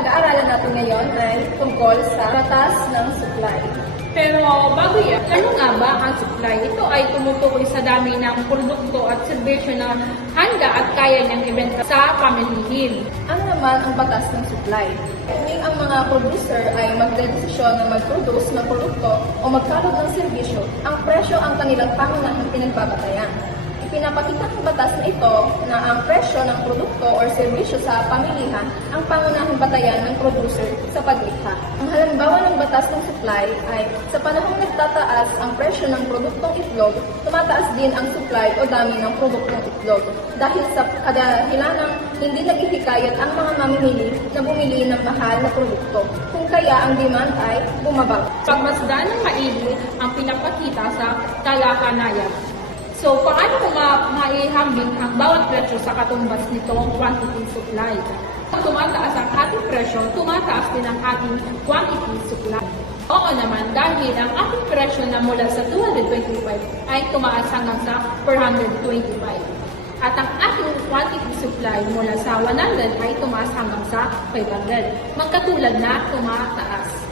pag-aaralan natin ngayon ay tungkol sa batas ng supply. Pero bago yan, ano nga ba ang supply? Ito ay tumutukoy sa dami ng produkto at serbisyo na handa at kaya niyang ibenta sa pamilihin. Ano naman ang batas ng supply? Tuwing ang mga producer ay magdedesisyon na mag-produce ng produkto o magkalog ng serbisyo, ang presyo ang kanilang pangunahing pinagbabatayan. Pinapakita ng batas na ito na ang presyo ng produkto o serbisyo sa pamilihan ang pangunahing batayan ng producer sa paglikha. Ang halimbawa ng batas ng supply ay sa panahong nagtataas ang presyo ng produktong itlog, tumataas din ang supply o dami ng produktong itlog dahil sa kadahilanang hindi naghihikayat ang mga mamimili na bumili ng mahal na produkto, kung kaya ang demand ay bumaba. Pagmasdan ng maigi ang pinapakita sa talakanayan. So, paano mo maihambing ang bawat presyo sa katumbas nitong quantity supply? Kung tumataas ang ating presyo, tumataas din ang ating quantity supply. Oo naman, dahil ang ating presyo na mula sa 225 ay tumaas hanggang sa 425. At ang ating quantity supply mula sa 100 ay tumaas hanggang sa 500. Magkatulad na tumataas.